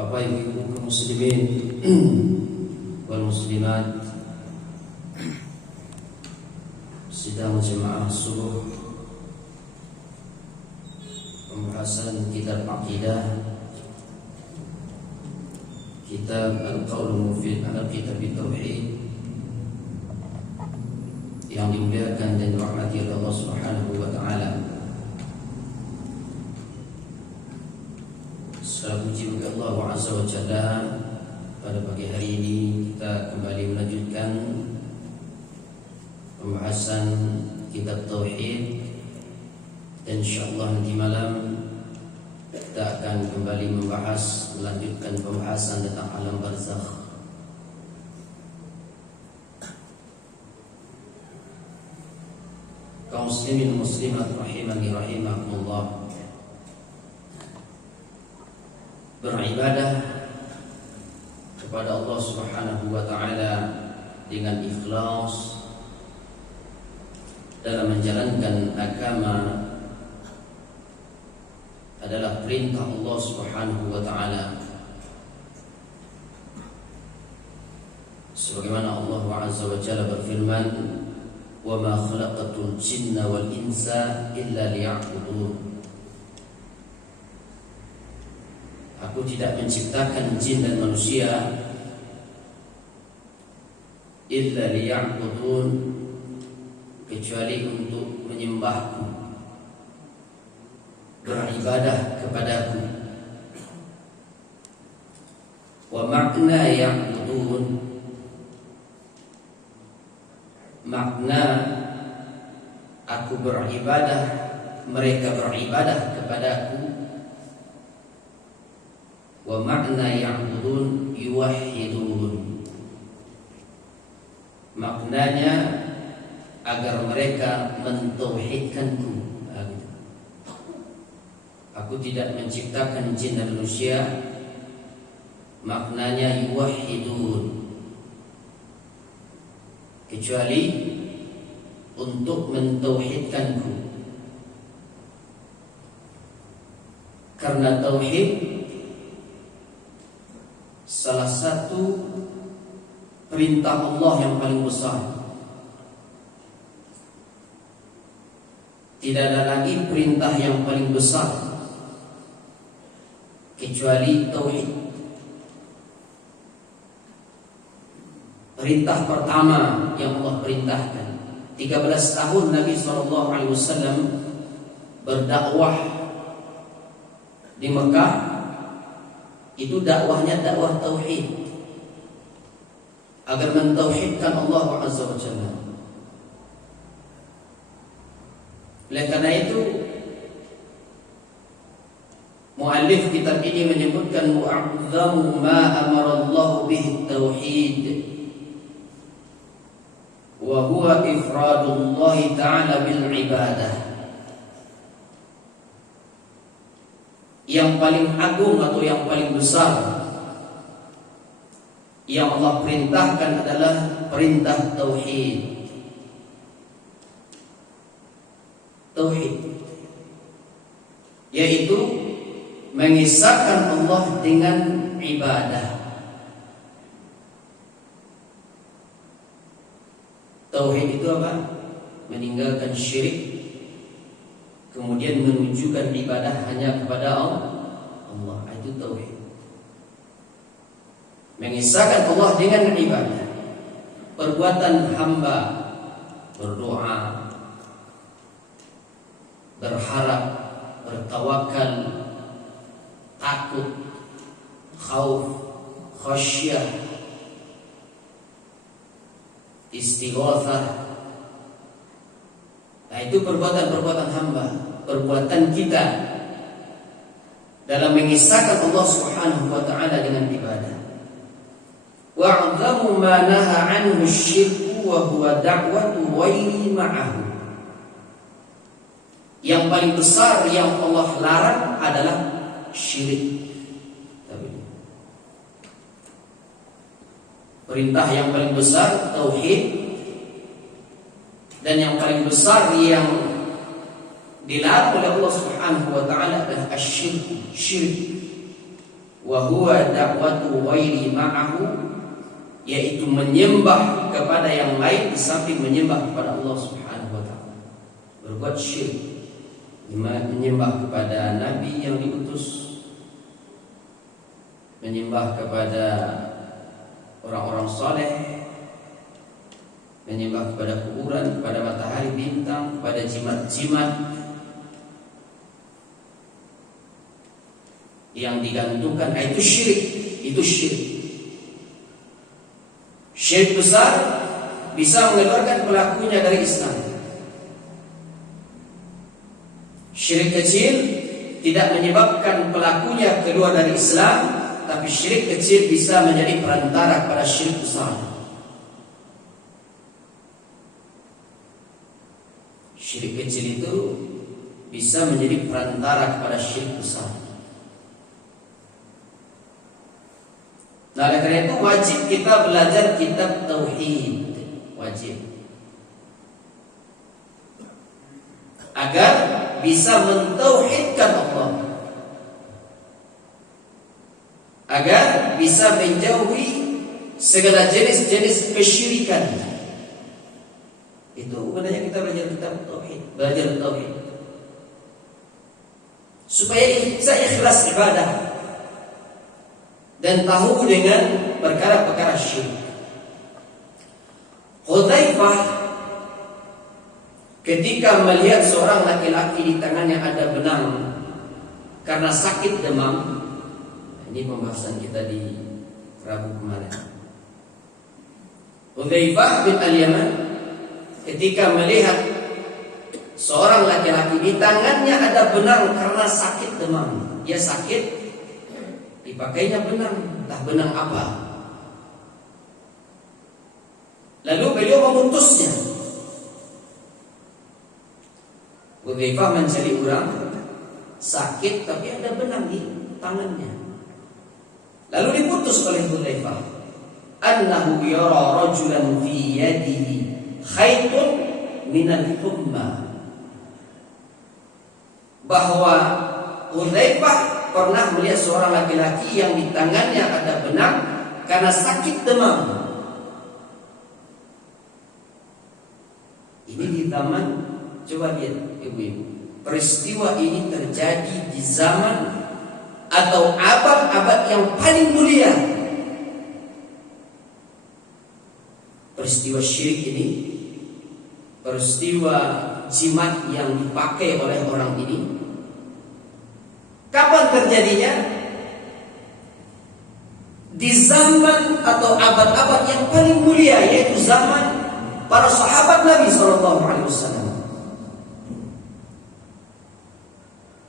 Bapak Ibu kaum muslimin wal muslimat, sidang jemaah subuh, pembahasan kitab akidah, kitab Al-Qaulul Mufid ala Kitab Tauhid yang dimuliakan dan dirahmati oleh Allah Subhanahu wa taala. Segala puji bagi Allah Azza wa Jalla. Pada pagi hari ini kita kembali melanjutkan pembahasan kitab Tauhid, dan insyaallah nanti malam kita akan kembali melanjutkan pembahasan tentang alam barzakh. Kaum muslimin muslimat rahimani rahimakumullah, beribadah kepada Allah Subhanahu wa taala dengan ikhlas dalam menjalankan agama adalah perintah Allah Subhanahu wa taala, sebagaimana Allah Azza wa Jalla berfirman, "Wa ma khalaqatul jinna wal insa illa liya'budun." Aku tidak menciptakan jin dan manusia illa liya'budun, kecuali untuk menyembahku, beribadah kepadaku. Wa makna ya'budun, makna aku beribadah, mereka beribadah kepadaku. Wa makna ya'budun yuwahhidun, maknanya agar mereka mentauhidkanku. Aku tidak menciptakan jin dan manusia, maknanya yuwahhidun, kecuali untuk mentauhidkanku. Karena tauhid salah satu perintah Allah yang paling besar. Tidak ada lagi perintah yang paling besar kecuali tauhid. Perintah pertama yang Allah perintahkan, 13 tahun Nabi SAW berdakwah di Mekah. Itu dakwahnya dakwah tauhid, agar mentauhidkan Allah Azza wa Jalla. Oleh karena itu, muallif kitab ini menyebutkan wa'adzamu ma amara Allah bihi tauhid, wa huwa ifradullah ta'ala bil ibadah. Yang paling agung atau yang paling besar yang Allah perintahkan adalah perintah tauhid. Tauhid yaitu mengisahkan Allah dengan ibadah. Tauhid itu apa? Meninggalkan syirik, kemudian menunjukkan ibadah hanya kepada Allah. Itu tauhid. Mengisahkan Allah dengan ibadah, perbuatan hamba, berdoa, berharap, bertawakal, takut, khauf, khasyah, istighatsah. Nah, itu perbuatan-perbuatan hamba, perbuatan kita dalam mengisahkan Allah Subhanahu wa taala dengan ibadah. Wa'adzamu ma naha 'anhu asy-syirku wa huwa da'watu ghairi ma'ahu. Yang paling besar yang Allah larang adalah syirik. Perintah yang paling besar tauhid, dan yang paling besar yang dilarang oleh Allah Subhanahu wa taala adalah syirik. wa huwa da'watu ghairi ma'ahu, yaitu menyembah kepada yang lain di samping menyembah kepada Allah Subhanahu wa taala. Berbuat syirik, menyembah kepada nabi yang diutus, menyembah kepada orang-orang saleh, menyembah kepada kuburan, kepada matahari, bintang, kepada jimat-jimat yang digantungkan. Itu syirik. Itu syirik. Syirik besar bisa mengeluarkan pelakunya dari Islam. Syirik kecil tidak menyebabkan pelakunya keluar dari Islam, tapi syirik kecil bisa menjadi perantara pada syirik besar. Syirik kecil itu bisa menjadi perantara kepada syirik besar. Nah, oleh karena itu wajib kita belajar kitab tauhid, wajib, agar bisa mentauhidkan Allah, agar bisa menjauhi segala jenis-jenis kesyirikan. Itu gunanya kita belajar kitab tauhid, belajar tauhid, supaya bisa ikhlas ibadah dan tahu dengan perkara-perkara syirik. Hudzaifah ketika melihat seorang laki-laki di tangannya ada benang karena sakit demam, ini pembahasan kita di Rabu kemarin. Hudzaifah bin Al-Yaman ketika melihat seorang laki-laki di tangannya ada benang karena sakit demam, dia sakit, dipakainya benang, entah benang apa. Lalu beliau memutusnya. Hudzaifah mencari orang sakit tapi ada benang di tangannya. Lalu diputus oleh Hudzaifah, annahu yara rajulan fi yadihi khaitun minal humma, bahwa Hudzaifah pernah melihat seorang laki-laki yang di tangannya ada benang karena sakit demam. Ini di zaman, coba lihat ibu-ibu, peristiwa ini terjadi di zaman atau abad-abad yang paling mulia. Peristiwa syirik ini, peristiwa jimat yang dipakai oleh orang ini, kapan terjadinya? Di zaman atau abad-abad yang paling mulia, yaitu zaman para sahabat Nabi SAW.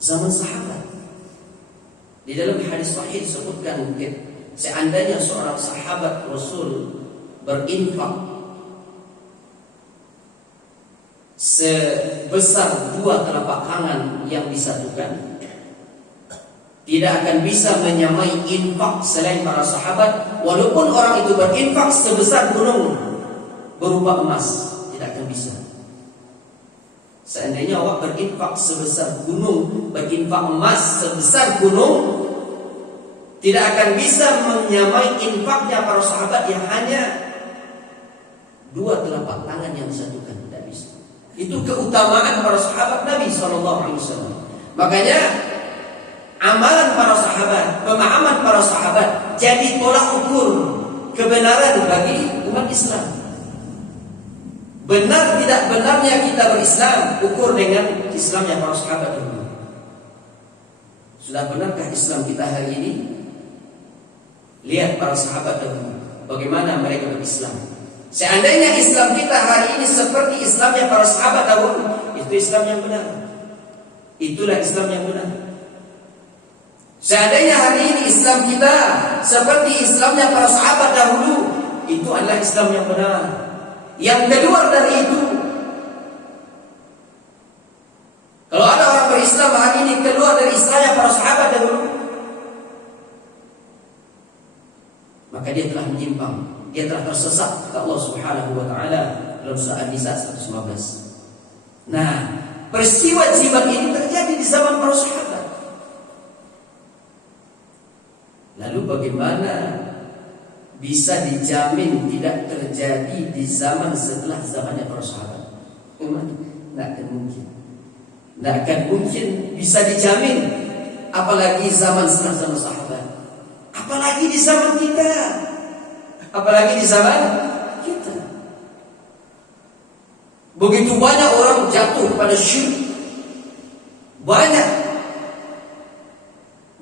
Zaman sahabat. Di dalam hadis sahih disebutkan, seandainya seorang sahabat Rasul berinfak sebesar 2 telapak tangan yang disatukan, tidak akan bisa menyamai infak selain para sahabat, walaupun orang itu berinfak sebesar gunung berupa emas, tidak akan bisa. Seandainya awak berinfak sebesar gunung, berinfak emas sebesar gunung, tidak akan bisa menyamai infaknya para sahabat yang hanya 2 telapak tangan yang disatukan, tidak bisa. Itu keutamaan para sahabat Nabi SAW. Makanya amalan para sahabat, pemahaman para sahabat jadi tolak ukur kebenaran bagi umat Islam. Benar tidak benarnya kita berislam ukur dengan Islamnya para sahabat dulu. Sudah benarkah Islam kita hari ini? Lihat para sahabat dahulu, bagaimana mereka berislam. Seandainya Islam kita hari ini seperti Islamnya para sahabat dahulu, itu Islam yang benar. Itulah Islam yang benar. Seandainya hari ini Islam kita seperti Islamnya para sahabat dahulu, itu adalah Islam yang benar. Yang keluar dari itu, kalau ada orang berislam hari ini keluar dari Islamnya para sahabat dahulu, maka dia telah menyimpang, dia telah tersesat ke Allah Subhanahu wa taala dalam surah An-Nisa 115. Nah, peristiwa jimat ini terjadi di zaman para sahabat. Lalu bagaimana bisa dijamin tidak terjadi di zaman setelah zamannya para sahabat? Tidak akan mungkin. Tidak akan mungkin bisa dijamin. Apalagi zaman setelah zaman sahabat. Apalagi di zaman kita. Apalagi di zaman kita. Begitu banyak orang jatuh pada syirik. Banyak.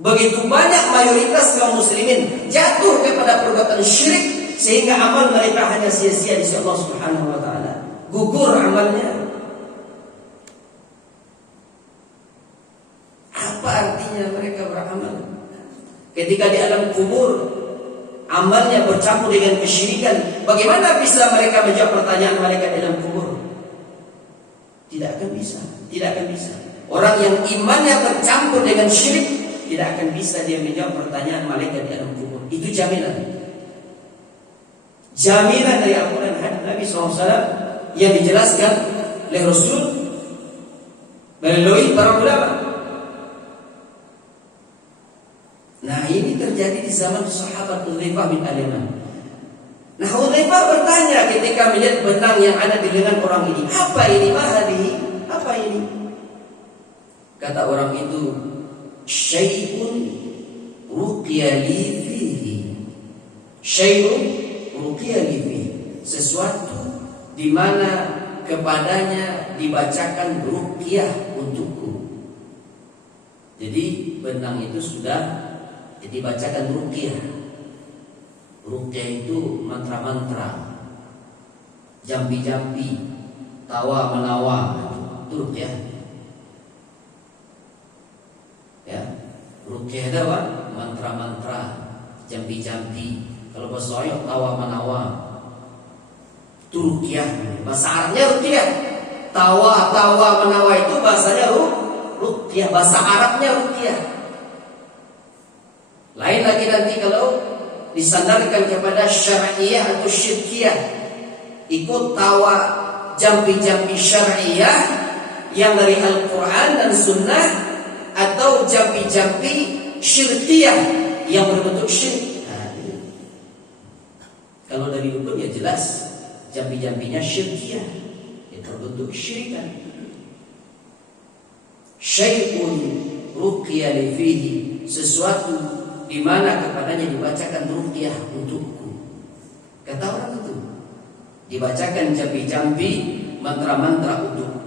Begitu banyak mayoritas kaum muslimin jatuh kepada perbuatan syirik sehingga amal mereka hanya sia-sia di sisi Allah Subhanahu wa taala. Gugur amalnya. Apa artinya mereka beramal? Ketika di alam kubur amalnya bercampur dengan kesyirikan, bagaimana bisa mereka menjawab pertanyaan mereka di alam kubur? Tidak akan bisa, tidak akan bisa. Orang yang imannya bercampur dengan syirik tidak akan bisa dia menjawab pertanyaan malaikat di alam kubur. Itu jaminan. Jaminan dari Al-Quran hadis Nabi SAW yang dijelaskan oleh Rasul melalui para ulama. Nah, ini terjadi di zaman sahabat Hudzaifah bin Al-Yaman. Nah, Hudzaifah bertanya ketika melihat benang yang ada di lengan orang ini, apa ini? Mahadihi? Apa ini? Kata orang itu, syai'un ruqya li fihi. Syai'un ruqya li fihi. Sesuatu di mana kepadanya dibacakan ruqyah untukku. Jadi benang itu sudah dibacakan ruqyah. Ruqyah itu mantra-mantra, jampi-jampi, tawa menawa, itu ruqyah. Ya, ruqyah itu apa? Mantra-mantra, jampi-jampi. Kalau bahasa Arab tawa menawa, itu ruqyah. Bahasa Arabnya ruqyah. Tawa menawa itu bahasanya ruqyah. Bahasa Arabnya ruqyah. Lain lagi nanti kalau disandarkan kepada syar'iyah atau syirkiyah, ikut tawa jampi-jampi syar'iyah yang dari Al-Quran dan Sunnah, atau jampi-jampi syirkiyah yang berbentuk syirik. Nah, kalau dari hukum ya jelas jampi-jampinya syirkiyah yang berbentuk syirikan. Syai'un ruqya li fihi, sesuatu di mana kepadanya dibacakan ruqyah untukku. Kata orang itu, dibacakan jampi-jampi, mantra-mantra untukku.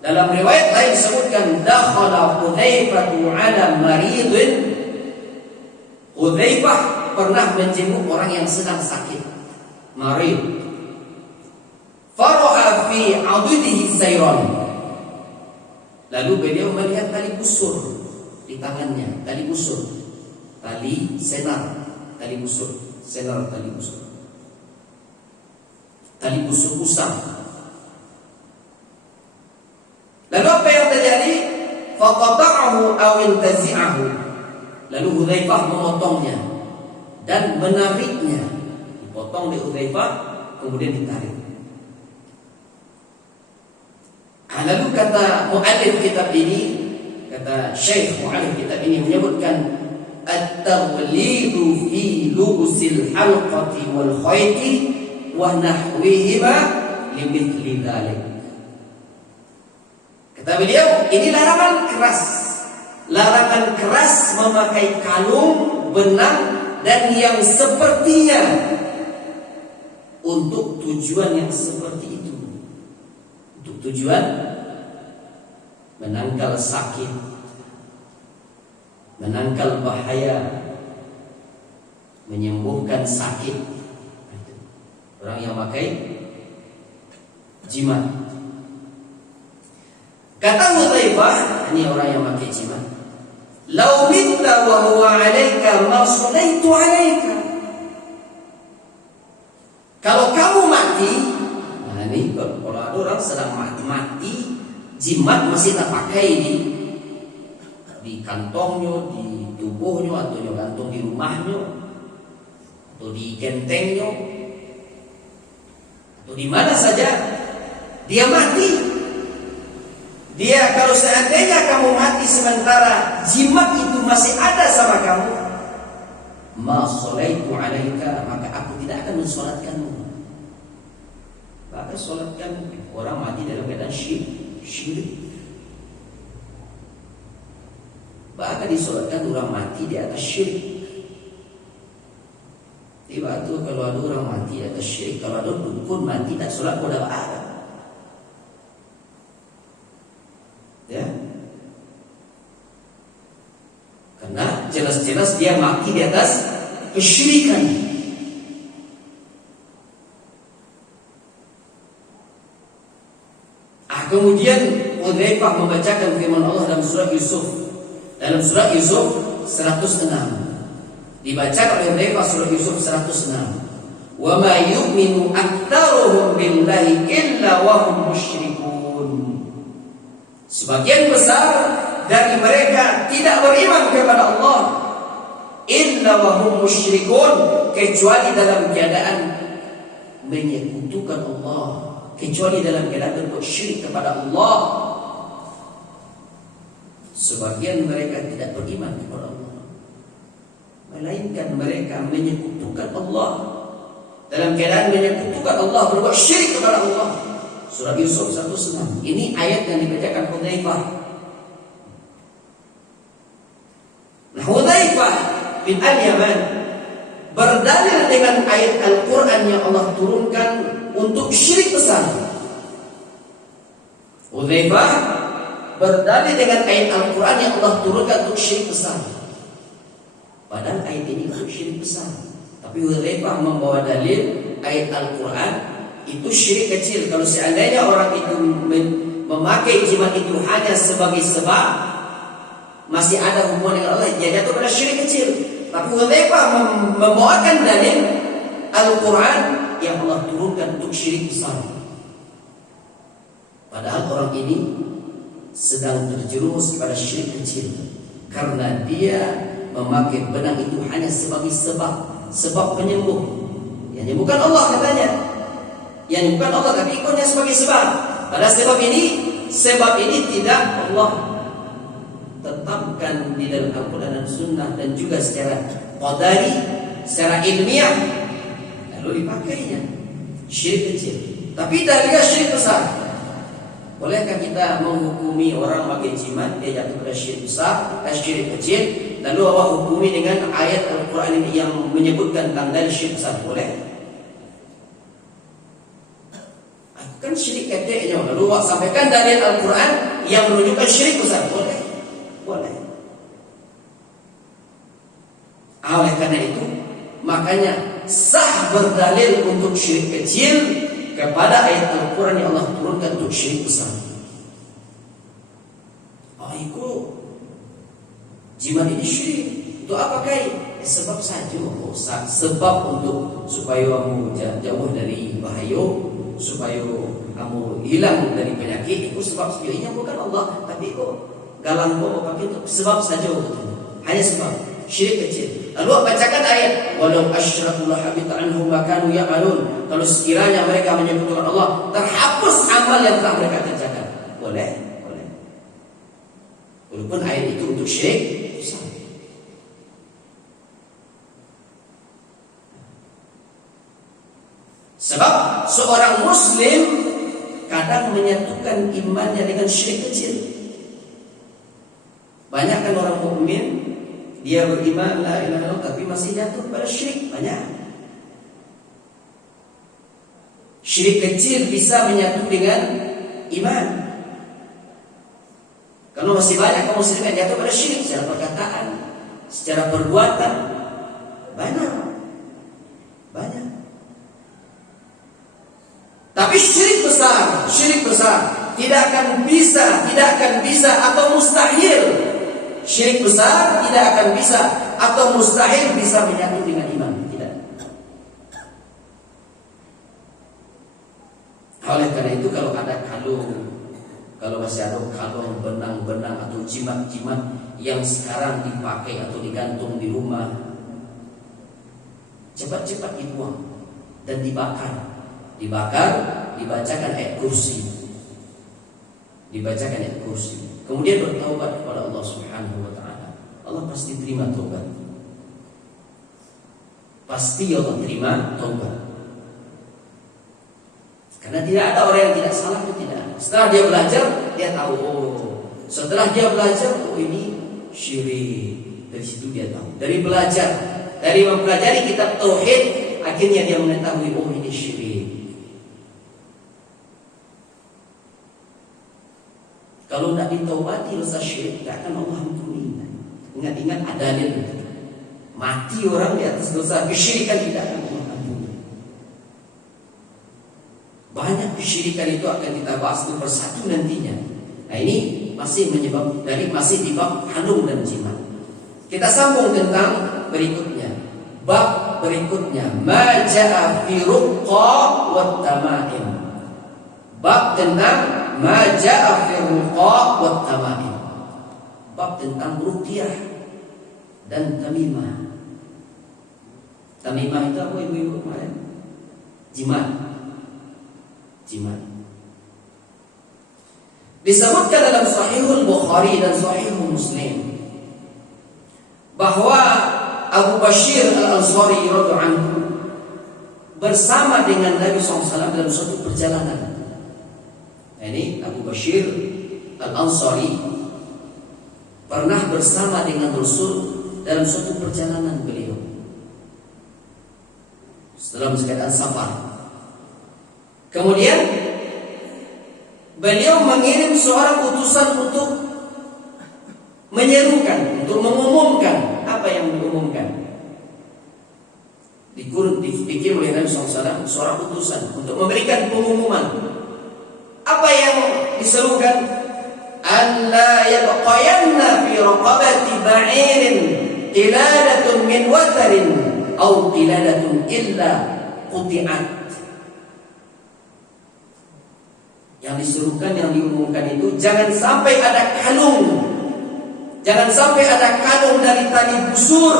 Dalam riwayat lain disebutkan dakhala Hudzaifah ala maridin. Hudzaifah pernah menjenguk orang yang sedang sakit, marid. Fara'a fi 'adudihi sayran. Lalu beliau melihat tali busur di tangannya, tali busur. Tali senar, tali busur, senar tali busur. Tali busur usang. Lalu apa yang terjadi? Faqata'ahu aw intazi'ahu. Lalu Hudzaifah memotongnya dan menariknya. Dipotong di Hudzaifah, kemudian ditarik. Lalu kata mu'allif kitab ini, kata Syekh mu'allif kitab ini menyebutkan at-taghlidu fi lubusil halqati wal khayti wa nahwihima limithli dzalik. Kata beliau, ini larangan keras. Larangan keras memakai kalung, benang dan yang sepertinya untuk tujuan yang seperti itu. Untuk tujuan menangkal sakit, menangkal bahaya, menyembuhkan sakit. Orang yang pakai jimat. Kata Hudzaifah, ini orang yang pakai jimat, "Lau mitta wa huwa 'alaika ma sallaitu 'alaika." Kalau kamu mati, nah ini kalau ada orang sedang mati, jimat masih tak pakai di kantongnya, di tubuhnya, atau gantung di rumahnya, atau di gentengnya, atau di mana saja, dia mati. Dia, kalau seandainya kamu mati sementara jimat itu masih ada sama kamu, ma sholaitu 'alaika, maka aku tidak akan mensolatkanmu. Maka solatkan orang mati dalam keadaan syirik. Bahkan disolatkan orang mati di atas syirik. Tiba itu kalau ada orang mati di atas syirik, kalau ada dukun mati tak solat pun dah ada. Ya. Karena jelas-jelas dia mati di atas kesyirikan. Kemudian Hudzaifah membacakan firman Allah dalam surah Yusuf. Dalam surah Yusuf 106. Dibacakan oleh Hudzaifah surah Yusuf 106. Wa ma yu'minu aktsaruhum billahi illa wa hum musyrikun. Sebagian besar dari mereka tidak beriman kepada Allah illa wa hum musyrikun, kecuali dalam keadaan menyekutukan Allah, kecuali dalam keadaan berbuat syirik kepada Allah. Sebagian mereka tidak beriman kepada Allah, melainkan mereka menyekutukan Allah. Dalam keadaan menyekutukan Allah, berbuat syirik kepada Allah. Surah Yusuf 106. Ini ayat yang dibacakan Hudzaifah. Nah, Hudzaifah bin Al-Yaman berdalil dengan ayat Al-Quran yang Allah turunkan untuk syirik besar. Hudzaifah berdalil dengan ayat Al-Quran yang Allah turunkan untuk syirik besar. Padahal ayat ini untuk syirik besar, tapi Hudzaifah membawa dalil ayat Al-Quran itu syirik kecil. Kalau seandainya orang itu memakai jimat itu hanya sebagai sebab, masih ada hubungan dengan Allah, dia jatuh pada syirik kecil. Tapi Hudzaifah membawakan dalil Al-Quran yang Allah turunkan untuk syirik besar. Padahal orang ini sedang terjerumus kepada syirik kecil, karena dia memakai benang itu hanya sebagai sebab penyembuh. Yang bukan Allah katanya, yang bukan Allah, tapi ikutnya sebagai sebab. Pada sebab ini tidak Allah tetapkan di dalam Al-Quran dan Sunnah, dan juga secara qadari, secara ilmiah, lalu dipakainya syirik kecil. Tapi dalilnya syirik besar. Bolehkah kita menghukumi orang pakai jimat dia jatuh pada syirik besar dan syirik kecil, lalu awak hukumi dengan ayat Al-Quran ini yang menyebutkan tentang syirik besar? Boleh? Kan syirik kecilnya, lalu awak sampaikan dalil Al-Quran yang menunjukkan syirik besar? Boleh? Boleh. Oleh karena itu, makanya sah berdalil untuk syirik kecil kepada ayat Al-Quran yang Allah turunkan untuk syirik besar. Itu jimat ini syirik. Untuk apa kai? Sebab saja, sebab untuk supaya kamu jauh dari bahaya, supaya kamu hilang dari penyakit. Itu sebab saja. Ini bukan Allah, tapi itu galang kau pakai untuk sebab saja. Hanya sebab syirik kecil. Lalu bacakan ayat, walau asyraku lahabita anhum ma kanu ya'malun. Kalau sekiranya mereka menyekutukan Allah, terhapus amal yang telah mereka kerjakan. Boleh, boleh. Walaupun ayat itu untuk syirik besar. Sebab seorang muslim kadang menyatukan imannya dengan syirik kecil. Banyak kan orang mukmin, dia beriman la ilaha illallah tapi masih jatuh pada syirik. Banyak. Syirik kecil bisa menyatu dengan iman. Kalau masih banyak kaum muslimin jatuh pada syirik secara perkataan, secara perbuatan. Banyak. Banyak. Tapi syirik besar tidak akan bisa atau mustahil. Syirik besar tidak akan bisa atau mustahil bisa menyatu dengan iman. Tidak. Oleh karena itu kalau ada kalung, kalau masih ada kalung, benang-benang atau jimat-jimat yang sekarang dipakai atau digantung di rumah, cepat-cepat dibuang dan dibakar, dibacakan ayat kursi, kemudian bertaubat kepada Allah Subhanahu wa taala. Allah pasti terima taubat. pasti Allah terima taubat. Karena tidak ada orang yang tidak salah, itu tidak. Setelah dia belajar, dia tahu. Setelah dia belajar, ini syirik. Dari situ dia tahu. Dari belajar, dari mempelajari kitab tauhid, akhirnya dia mengetahui, ini syirik. Kalau tidak ditaubati dosa syirik, tidak akan Allah ampuni. Ingat-ingat ada dalil. Mati orang di atas dosa kesyirikan, tidak akan Allah ampuni. Banyak kesyirikan itu akan kita bahas satu persatu nantinya. Nah, ini masih masih di bab hanum dan jimat. Kita sambung tentang berikutnya. Bab berikutnya, ma ja'a fi ruqqa wat tamaim. Bab tentang ma ja'a fi ruqqa wat tamaim. Bab tentang ruqyah dan tamimah. Tamimah itu apa ibu-ibu kemarin? Jimat. Disebutkan dalam Sahihul Bukhari dan Sahihul Muslim bahwa Abu Bashir Al-Ansari radhiyallahu anhu bersama dengan Nabi SAW dalam suatu perjalanan. Ini Abu Bashir Al-Ansari pernah bersama dengan Rasul dalam suatu perjalanan beliau dalam keadaan safar. Kemudian beliau mengirim seorang utusan untuk menyerukan, untuk mengumumkan. Apa yang diumumkan? Dipikir oleh Nabi SAW seorang utusan untuk memberikan pengumuman. Apa yang diserukan? Alla yabqayanna fi raqabati ba'irin qiladatun min watarin aw qiladatun illa quti'at. Yang disuruhkan, yang diumumkan itu, jangan sampai ada kalung, jangan sampai ada kalung dari tali busur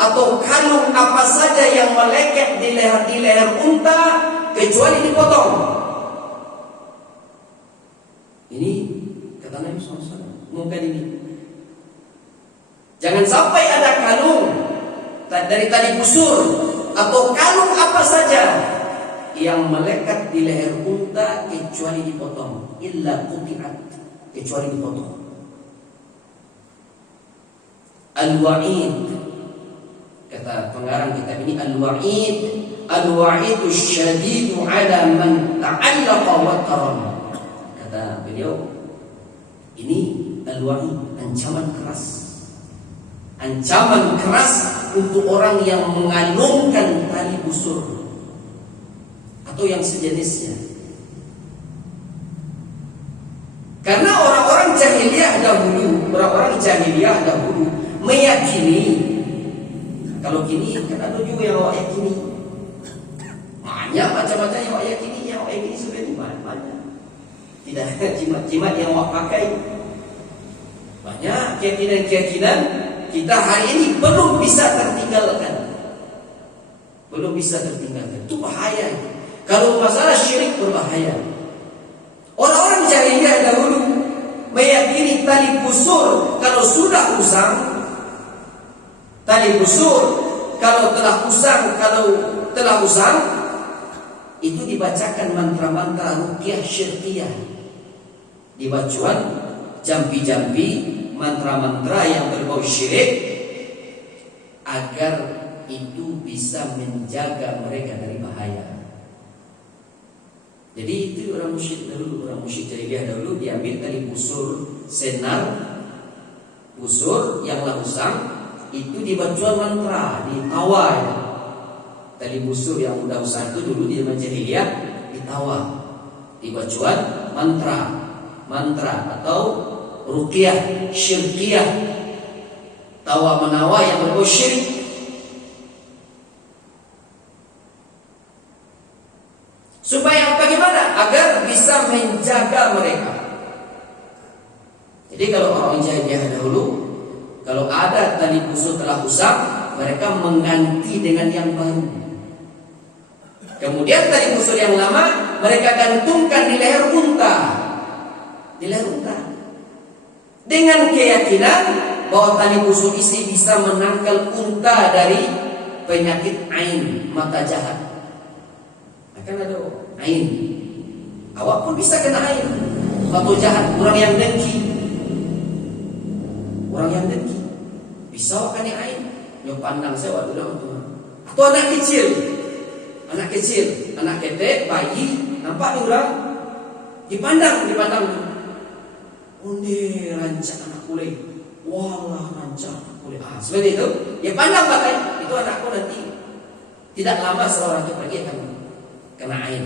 atau kalung apa saja yang meleket di leher unta kecuali dipotong. Ini kata Nabi SAW, umumkan ini. Jangan sampai ada kalung dari tali busur atau kalung apa saja yang melekat di leher unta kecuali dipotong, illa quti'at, kecuali dipotong. Al-wa'id, kata pengarang kitab ini, al-wa'idu syadidu ala man ta'allaqa wa tarama. Kata beliau, ini al-wa'id, ancaman keras untuk orang yang mengalungkan tali busur atau yang sejenisnya. Karena orang-orang jahiliyah dahulu meyakini, kalau kini kan ada juga yang awak yakini, banyak macam-macam yang awak yakini sebenarnya banyak. Tidak jimat-jimat yang awak pakai, banyak keyakinan kita hari ini belum bisa tertinggalkan. Itu bahaya. Kalau masalah syirik berbahaya. Orang-orang jahiliyah dahulu meyakini tali busur kalau sudah usang, tali busur kalau telah usang itu dibacakan mantra-mantra ruqyah syirkiyah. Dibacuan jampi-jampi mantra-mantra yang berbau syirik agar itu bisa menjaga mereka dari bahaya. Jadi itu orang musyrik jahiliyah dahulu diambil tali busur senar, busur yang usang itu dibacuan mantra, ditawa ya. Tali busur yang udah usang itu dulu di zaman jahiliyah ditawa, dibacuan mantra atau ruqyah syirkiyah, tawa menawa yang berbau syirik. Supaya bagaimana? Agar bisa menjaga mereka. Jadi kalau orang jahiliyah dahulu, kalau ada tali busur telah usang, mereka mengganti dengan yang baru. Kemudian tali busur yang lama mereka gantungkan di leher unta. Dengan keyakinan bahwa tali busur isi bisa menangkal unta dari penyakit ain, mata jahat. Akan ada ain. Awak pun bisa kena ain, mata jahat. Orang yang dengki, bisa awak kena ain. Dia pandang saya waktu dah. Atau anak kecil, anak ketek, bayi, nampak orang dipandang. Onde rancak anak kulit, walah rancak anak kulit. Seperti itu. Ya pandang pakai itu anakku nanti tidak lama seorang itu pergi akan kena ain,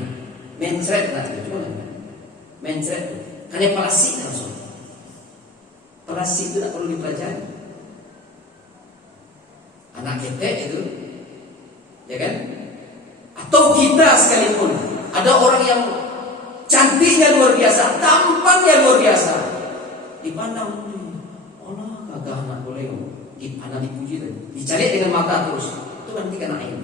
mencret nanti itu mencret. Hanya plastik langsung. Plastik itu tak perlu dipelajari. Anak ketek itu, ya kan? Atau kita sekalipun ada orang yang cantiknya luar biasa, tampangnya luar biasa, dipandang, Allah kagak anak boleh, dipandang dipuji, dicari dengan mata terus, itu nanti kena air.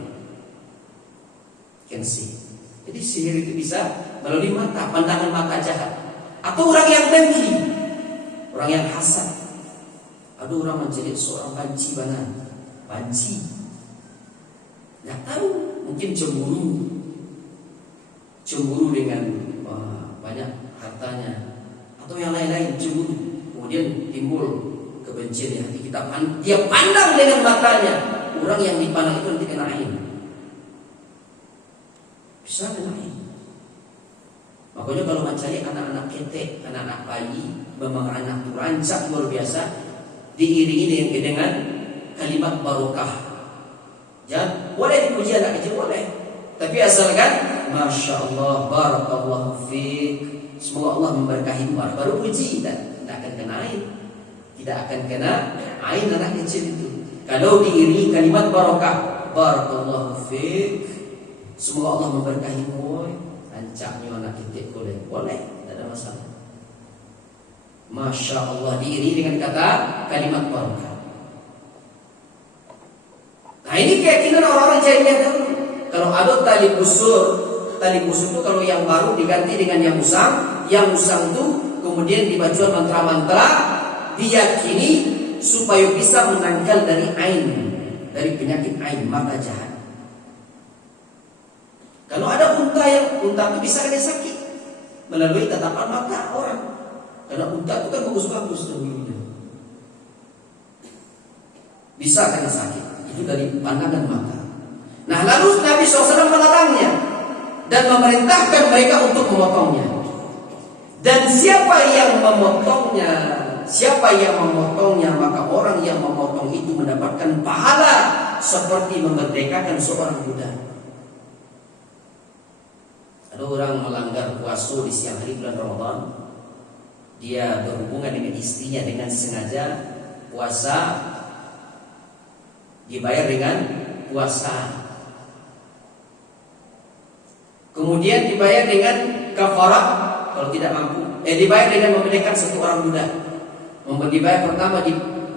Can see. Jadi sihir itu bisa melalui mata, pandangan mata jahat. Atau orang yang dengki, orang yang hasad. Ada orang menjadi seorang banci banan, banci. Nggak tahu, mungkin cemburu dengan banyak hartanya atau yang lain-lain, cemburu. Kemudian timbul kebencian di hati kita. Dia pandang dengan matanya. Orang yang dipandang itu nanti kena ain. Bisa kena ain. Makanya kalau mencari anak-anak ketek, anak-anak bayi, memang anak itu rancak luar biasa, diiringi dengan kalimat barokah. Jangan boleh dipuji anak kecil, boleh, tapi asalkan Masya Allah, barakallahu fiik, semoga Allah memberkahi, baru puji, tidak akan kena ain. Tidak akan kena ain anak kecil itu. Kalau diiringi kalimat barokah, barakallahu fiik, semoga Allah memberkahimu, rancaknya anak kecil boleh, tidak ada masalah. Masya Allah, diiringi dengan kata kalimat barokah. Nah, ini keyakinan orang-orang jahiliyah dahulu. Kalau ada tali busur itu kalau yang baru diganti dengan yang usang itu kemudian dibaca mantra-mantra, diyakini supaya bisa menangkal dari ain, dari penyakit ain, mata jahat. Kalau ada unta itu bisa kena sakit melalui tatapan mata orang. Karena unta itu kan bagus-bagus dulunya. Bisa kena sakit. Itu dari pandangan mata. Nah, lalu Nabi SAW melarangnya dan memerintahkan mereka untuk memotongnya. Dan siapa yang memotongnya, maka orang yang memotong itu mendapatkan pahala seperti memerdekakan seorang budak. Ada orang melanggar puasa di siang hari bulan Ramadan, dia berhubungan dengan istrinya dengan sengaja, puasa dibayar dengan puasa. Kemudian dibayar dengan kafarah kalau tidak mampu. Dibayar dengan memerdekakan satu orang budak. Dibayar pertama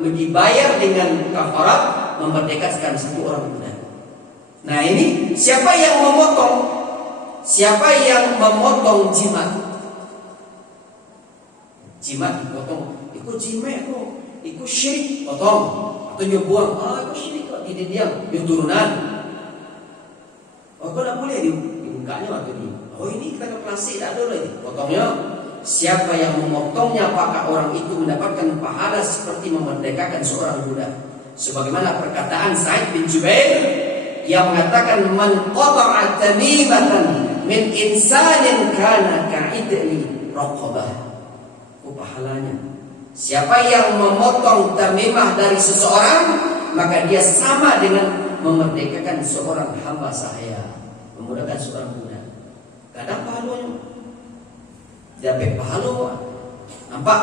dibayar dengan kafarah, memerdekakan satu orang budak. Nah, ini siapa yang memotong? Siapa yang memotong jimat? Jimat dipotong. Ikut jimat kok. Ikut syirik potong. Atau dia buang, itu syirik kok, dia diam, dia turunan. Kok tak boleh dibukanya waktu ini. Ini kita ke plastik, tak ada lagi. Potongnya, siapa yang memotongnya, apakah orang itu mendapatkan pahala seperti memerdekakan seorang budak. Sebagaimana perkataan Sa'id bin Jubair yang mengatakan, man qata'a tamimatan min insanin kana ka'idli raqabah. Pahalanya. Siapa yang memotong tamimah dari seseorang, maka dia sama dengan memerdekakan seorang hamba sahaya, memudahkan seorang budak. Kadang pahalanya dapat pahala. Nampak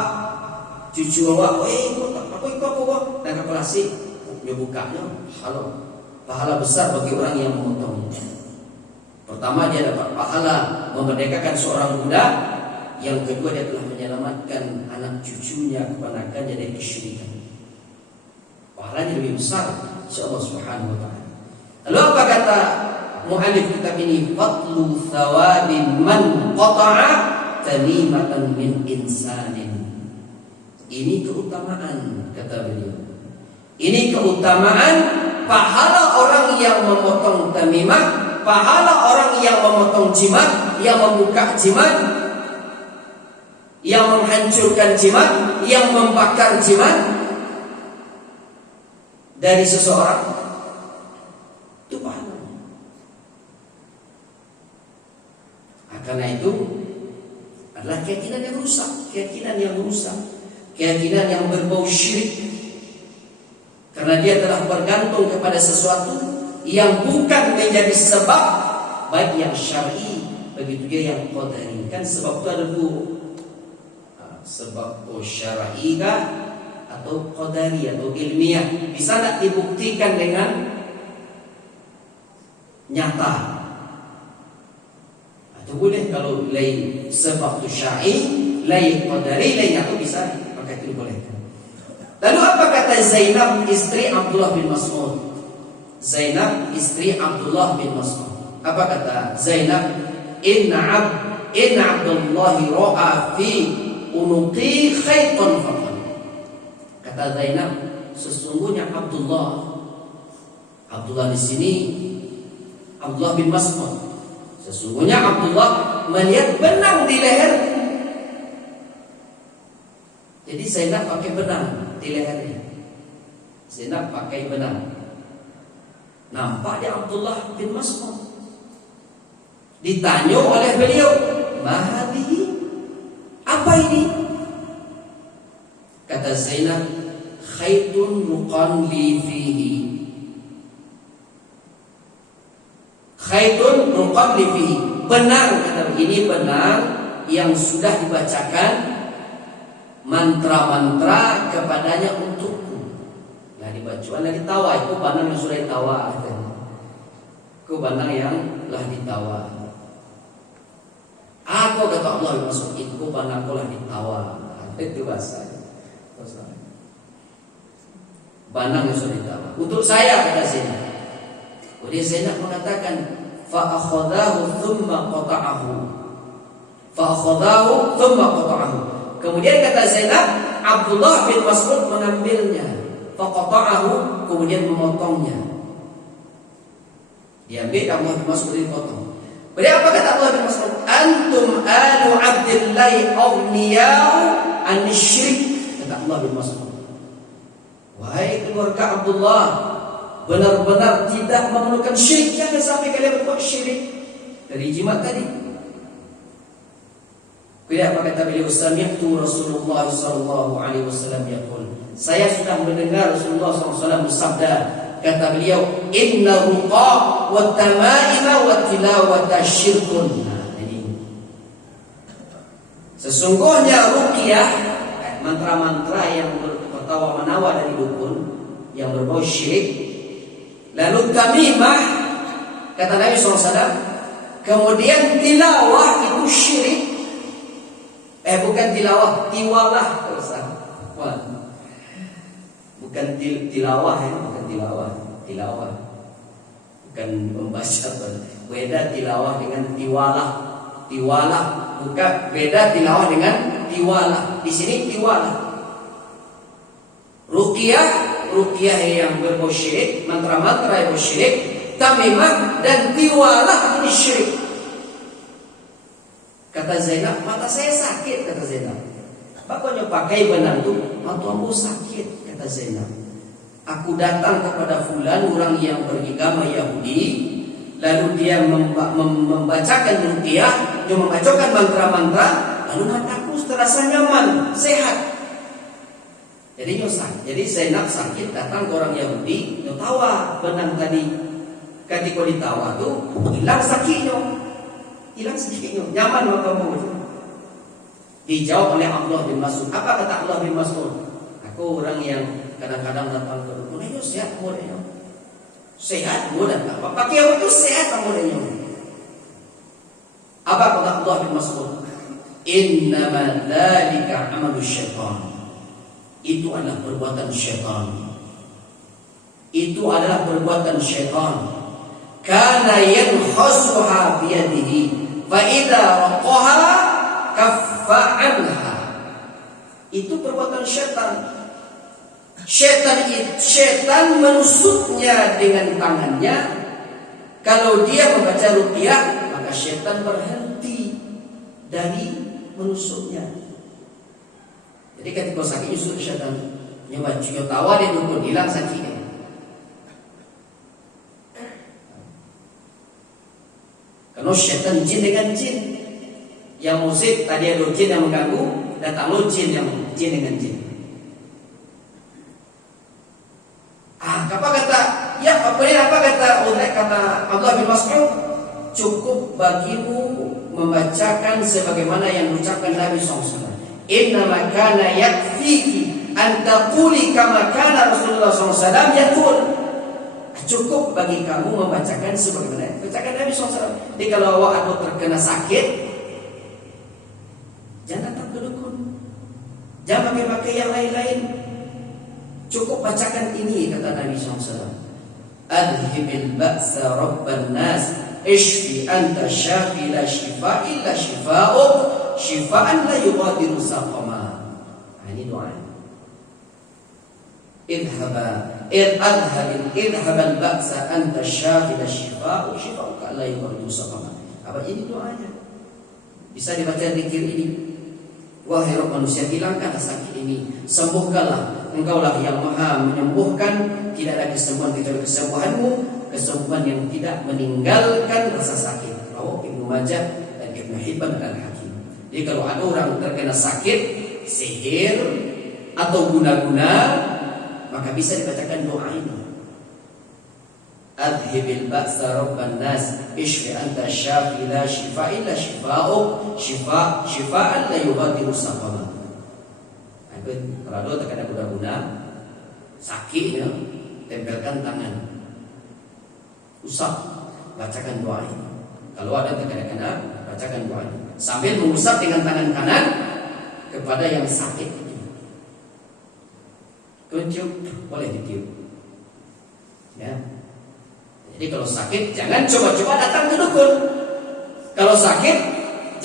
cucu awak, aku tangkap plastik, dia bukanya pahala besar bagi orang yang memotongnya. Pertama, dia dapat pahala memerdekakan seorang budak. Yang kedua, dia telah menyelamatkan anak cucunya, keponakannya dari kesyirikan. Pahalanya lebih besar insyaallah subhanahu wa ta'ala. Lalu apa kata mu'allif kitab ini? Fadlu thawabi man qata'a tamimatan min insanin. Ini keutamaan, kata beliau. Ini keutamaan pahala orang yang memotong tamimah, pahala orang yang memotong jimat, yang membuka jimat, yang menghancurkan jimat, yang membakar jimat dari seseorang, itu pahalanya. Karena itu adalah keyakinan yang rusak, keyakinan yang berbau syirik. Karena dia telah bergantung kepada sesuatu yang bukan menjadi sebab, baik yang syar'i, begitu dia yang qadari. Kan sebab itu ada dua, sebab syar'i kah atau qadari atau ilmiah. Bisa tak dibuktikan dengan nyata? Atau boleh kalau lain sebab itu syar'i, lain qadari, lain nyata, bisa maka itu boleh. Lalu apa kata Zainab istri Abdullah bin Mas'ud? Zainab istri Abdullah bin Mas'ud. Apa kata Zainab? Inna Abdullah ra'a fi unuqi khaytan faqat. Kata Zainab, sesungguhnya Abdullah di sini Abdullah bin Mas'ud. Sesungguhnya Abdullah melihat benang di leherku. Jadi Zainab pakai benang di lehernya. Zainab pakai benang. Nampak dia Abdullah bin Mas'ud. Ditanya oleh beliau, "Mahadi? Apa ini?" Kata Zainab, "Khaytun ruqan li fihi." Khaytun ruqan li fihi. Benang, kata ini benang yang sudah dibacakan mantra-mantra kepadanya untukku. Lah dibaca, lah ditawa. Itu banang yang sudah ditawa. Itu banang yang telah ditawa. Aku kata Allah masuk itu banang aku lah ditawa. Itu bahasa. Banang yang sudah ditawa. Untuk saya kata Zainab. Kemudian Zainab mengatakan, fa akhadahu thumma qata'ahu. Kemudian kata Zainab, Abdullah bin Mas'ud mengambilnya, faqata'ahu, kemudian memotongnya. Diambil Abdullah bin Mas'ud dipotong. Kemudian apa kata Abdullah bin Mas'ud? Antum alu Abdillahi aghniya'u an syirk. Kata Abdullah bin Mas'ud, wahai keluarga Abdullah, benar-benar tidak memerlukan syirik. Jangan sampai kalian berbuat syirik dari jimat tadi. Kemudian apa kata beliau? Sami'tu Rasulullah sallallahu alaihi wasallam yaqul. Saya sudah mendengar Rasulullah sallallahu alaihi wasallam bersabda. Kata beliau, "Inna ruqa wa tamaima wa tilawata syirkun." Ini. Sesungguhnya ruqyah, mantra-mantra yang bertawa-menawa dari dukun yang berbau syirik. Lalu tamimah, kata Nabi SAW, kemudian tilawah itu syirik. Bukan tilawah, tiwalah. Bukan tilawah ya, bukan tilawah. Tilawah bukan membaca. Beda tilawah dengan tiwalah. Tiwalah bukan, beda tilawah dengan tiwalah. Di sini tiwalah. Ruqyah yang berbau syirik, mantra-mantra yang berbau syirik, tamimah dan tiwalah ini syirik. Kata Zainab, mata saya sakit, kata Zainab. Pokoknya pakai benang itu, mata ambu sakit, kata Zainab. Aku datang kepada fulan, orang yang beragama Yahudi, lalu dia membacakan ruqyah, dia membacakan mantra-mantra, lalu mataku terasa nyaman, sehat. Jadi nyusah. Jadi Zainab sakit, datang ke orang Yahudi, dia tawa benang tadi. Ketika ditawa tuh hilang sakitnya. Nyaman makamu. Dijawab oleh Abdullah bin Mas'ud. Apa kata Abdullah bin Mas'ud? Aku orang yang kadang-kadang datang ke dukun, ayo sehat mudanya. Sehat mudah tak apa? Pakai apa itu sehat mudanya. Apa kata Abdullah bin Mas'ud? Innama dzalika amalu syaitan. Itu adalah perbuatan syaitan. Itu adalah perbuatan syaitan. Kana yankhasuha biyadihi fa idza raqaha kaffa anha. Itu perbuatan syaitan. Syaitan menusuknya dengan tangannya. Kalau dia membaca ruqyah, maka syaitan berhenti dari menusuknya. Jadi ketika sakit justru syaitan nyoba tawa dia dukun hilang sakitnya. Karena syaitan jin dengan jin. Yang musik tadi ada jin yang mengganggu, datang lo jin dengan jin. Apa kata Abdullah bin Mas'ud, cukup bagimu membacakan sebagaimana yang diucapkan Nabi SAW. Innama kana yakfiki an taquli kama kana Rasulullah SAW yaqul. Cukup bagi kamu membacakan sebagaimana bacakan Nabi SAW. Jadi kalau awak ada terkena sakit, jangan datang ke dukun, jangan pakai yang lain-lain. Cukup bacakan ini, kata Nabi SAW. Adhibil ba'sa rabban nas, ishfi anta syafi la shifa illa shifa'uk, shifa'an la yughadiru saqama. Ini doa. Idhabal ba'sa anta syafi la shifa'uk, shifa'uk la yughadiru saqama. Apa ini doanya? Bisa dibaca zikir ini. Wahai Rabb manusia, hilangkan sakit ini, sembuhkanlah. Engkaulah yang maha menyembuhkan, tidak ada kesembuhan kecuali kesembuhanmu, kesembuhan yang tidak meninggalkan rasa sakit. Rawahu Ibnu Majah dan Ibnu Hibban dan Hakim. Jadi kalau ada orang terkena sakit, sihir atau guna-guna, maka bisa dibacakan doa ini. Adhibil ba'sa rabban nas, ishfi anta syafi la shifa illa shifa'uk, shifa'an la yughadiru saqama. Kalau ada terkena guna-guna sakitnya, tempelkan tangan, usap, bacakan doa ini. Kalau ada terkena, bacakan doa ini sambil mengusap dengan tangan kanan kepada yang sakit ini. Tunjuk, boleh ditiup. Ya. Jadi kalau sakit jangan coba-coba datang ke dukun. Kalau sakit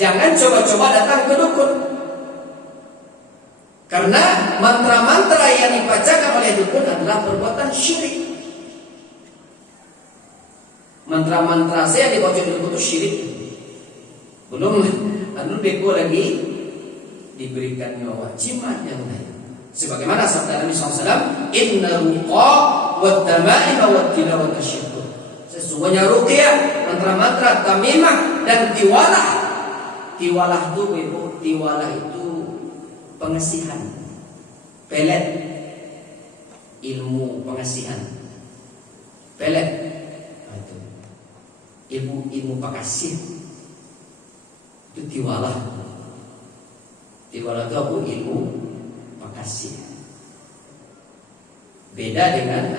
jangan coba-coba datang ke dukun. Karena mantra-mantra yang dibacakan oleh dukun adalah perbuatan syirik. Mantra-mantra saya dibaca dukun itu syirik. Belum beko lagi diberikan nyawa jimat yang lain. Sebagaimana sabda Nabi SAW, Inna ruqa wa tamaim wa tilawat syirk. Sesungguhnya ruqyah, mantra-mantra, tamimah dan tiwalah. Tiwalah itu pengasihan, pelet, ilmu pengasihan, pelet, ilmu pakasih, itu tiwalah. Tiwalah itu apa? Ilmu pakasih. Beda dengan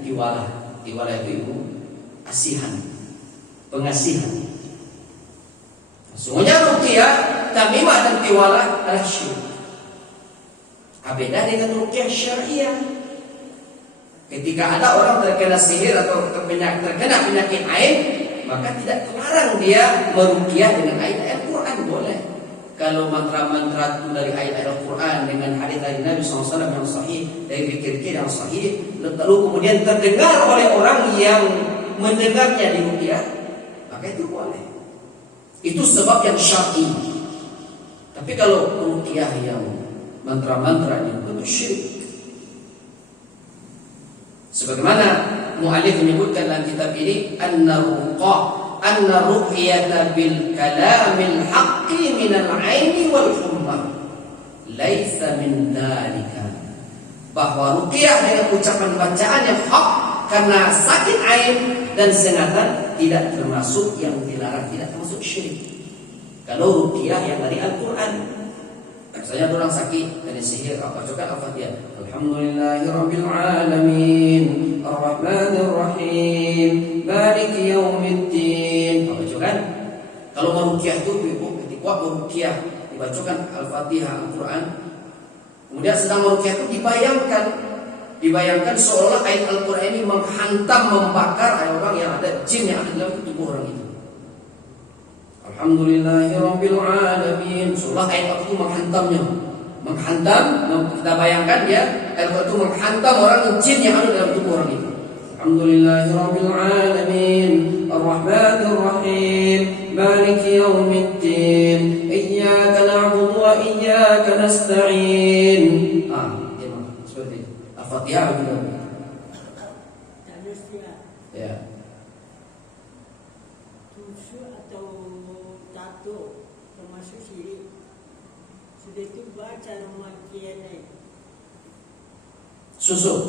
tiwalah. Tiwalah itu ilmu asihan, pengasihan. Semuanya ruqyah, tamimah dan tiwalah adalah syirik. Beda dengan ruqyah syariah. Ketika ada orang terkena sihir atau terkena penyakit ain, maka tidak terlarang dia meruqyah dengan ayat-ayat Quran, boleh. Kalau mantra-mantra itu dari ayat-ayat Al-Quran dengan hadis dari Nabi SAW yang sahih, dari zikir-zikir yang sahih, lalu kemudian terdengar oleh orang yang mendengarnya di ruqyah, maka itu boleh. Itu sebab yang syar'i. Tapi kalau ruqyah yang mantra-mantra itu syirik. Sebagaimana mu'allif menyebutkan dalam kitab ini, anna ruqyata bil kalamil haqqi minal aini wal humma laisa min dalika. Bahwa ruqyah dengan ucapan bacaan yang hak karena sakit ain dan sengatan tidak termasuk yang dilarang, tidak termasuk syirik. Kalau ruqyah yang dari Al-Quran, misalnya orang sakit dari sihir, apa juga Al-Fatihah, Alhamdulillahirabbil alamin, Arrahmanir Rahim, Maliki Yaumiddin. Apa juga kan? Kalau meruqyah itu ketika meruqyah dibacakan Al-Fatihah, Al-Quran, kemudian sedang meruqyah itu dibayangkan seolah ayat Al-Quran ini menghantam, membakar orang yang ada jin yang ada dalam tubuh orang itu. Alhamdulillahirabbil alamin. Seolah ayat itu menghantamnya. Menghantam, kita bayangkan dia Al-Quran itu menghantam orang jin yang ada dalam tubuh orang itu. Alhamdulillahirabbil alamin, Ar-Rahmanir Rahim, Maliki yaumiddin, Iyyaka na'budu wa iyyaka nasta'in. Seperti itu. Al-Fatihah begitu. Ya. Tusuk atau tato termasuk syirik. Sudah itu baca nama kiai. Susuk.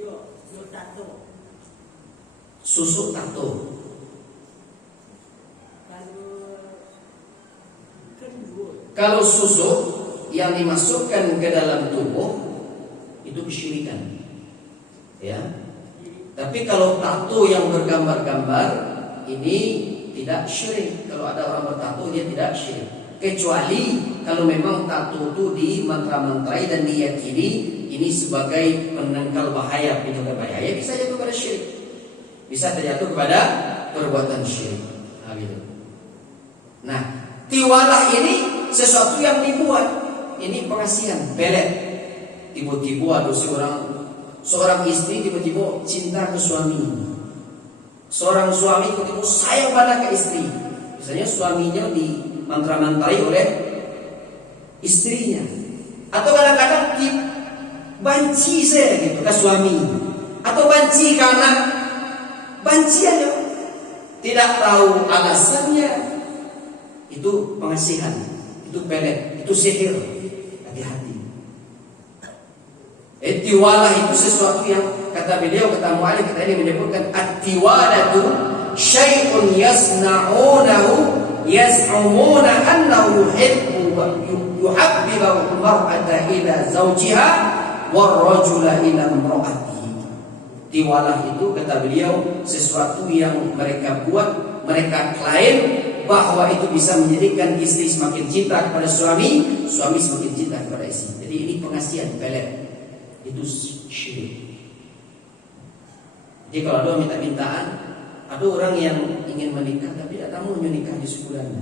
Yo tato. Susuk tato. Kalau susuk yang dimasukkan ke dalam tubuh itu kesyirikan. Ya. Tapi kalau tato yang bergambar-gambar ini tidak syirik. Kalau ada orang bertato dia tidak syirik. Kecuali kalau memang tato itu dimantra-mantrai dan diyakini ini sebagai penangkal bahaya, penyebab bahaya, bisa jatuh kepada syirik. Bisa terjatuh kepada perbuatan syirik. Nah, gitu. Nah, tiwalah ini sesuatu yang dibuat. Ini pengasihan, pelet. Tiba-tiba ada seorang istri tiba-tiba cinta ke suami. Seorang suami tiba-tiba sayang pada ke istri. Misalnya suaminya dimantra-mantrai oleh istrinya. Atau kadang-kadang banci saya gitu ke suami. Atau banci karena banci aja. Tidak tahu alasannya. Itu pengasihan. Itu pelet. Itu sihir. Hati-hati. Tiwalah itu sesuatu yang kata beliau, kata mu'alif kita ini menyebutkan at-tiwalatu syai'un yasna'unahu yaz'umuna annahu yuhabbibu al-mar'ata ila zawjiha war-rajula ila imra'atihi. Tiwalah itu kata beliau sesuatu yang mereka buat, mereka klaim bahwa itu bisa menjadikan istri semakin cinta kepada suami, suami semakin cinta kepada istri. Jadi ini pengasihan, pelet. Itu syirik. Jadi kalau ada minta-mintaan, ada orang yang ingin menikah tapi tidak tahu menikah di sebulannya,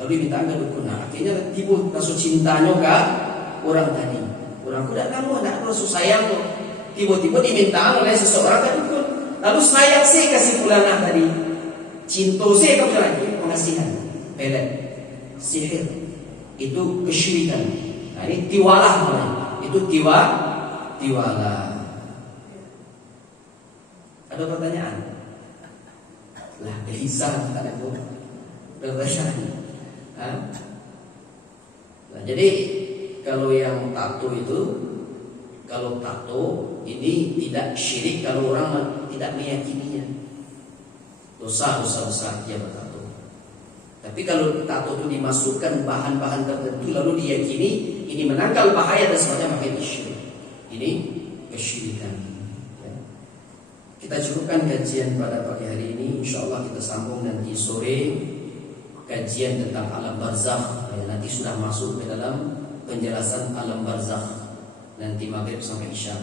lalu minta ke dukun. Akhirnya timbul rasa cintanya ke orang tadi. Orang tidak tahu, tidak rasa sayang tuh. Tiba-tiba diminta oleh seseorang ke dukun. Lalu sayang sih kasih bulanah tadi, cinta sih kamu lagi, pengasihan, pelet, sihir. Itu kesyirikan. Nah, ini tiwalah namanya. Itu tiwala. Ada pertanyaan? Lah, gelisah tak ada pertanyaan. Nah, jadi kalau yang tato itu, kalau tato ini tidak syirik kalau orang tidak meyakininya. Dosa besar dia bertato. Tapi kalau tato itu dimasukkan bahan-bahan tertentu lalu diyakini ini menangkal bahaya dan sebagainya, maka ini syirik. Ini kesyirikan. Ya. Kita cukupkan kajian pada pagi hari ini. InsyaAllah kita sambung nanti sore kajian tentang alam barzakh. Ya, nanti sudah masuk ke dalam penjelasan alam barzakh. Nanti maghrib sampai isya.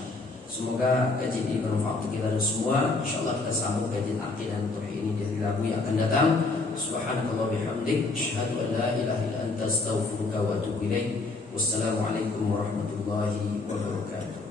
Semoga kajian ini bermanfaat untuk kita semua. InsyaAllah kita sambung kajian akidah dan tauhid ini di hari Rabu yang akan datang. Subhanakallah bihamdik, asyhadu an la ilaha illa anta, astaghfiruka wa atubu ilaik. Wassalamualaikum warahmatullahi wabarakatuh.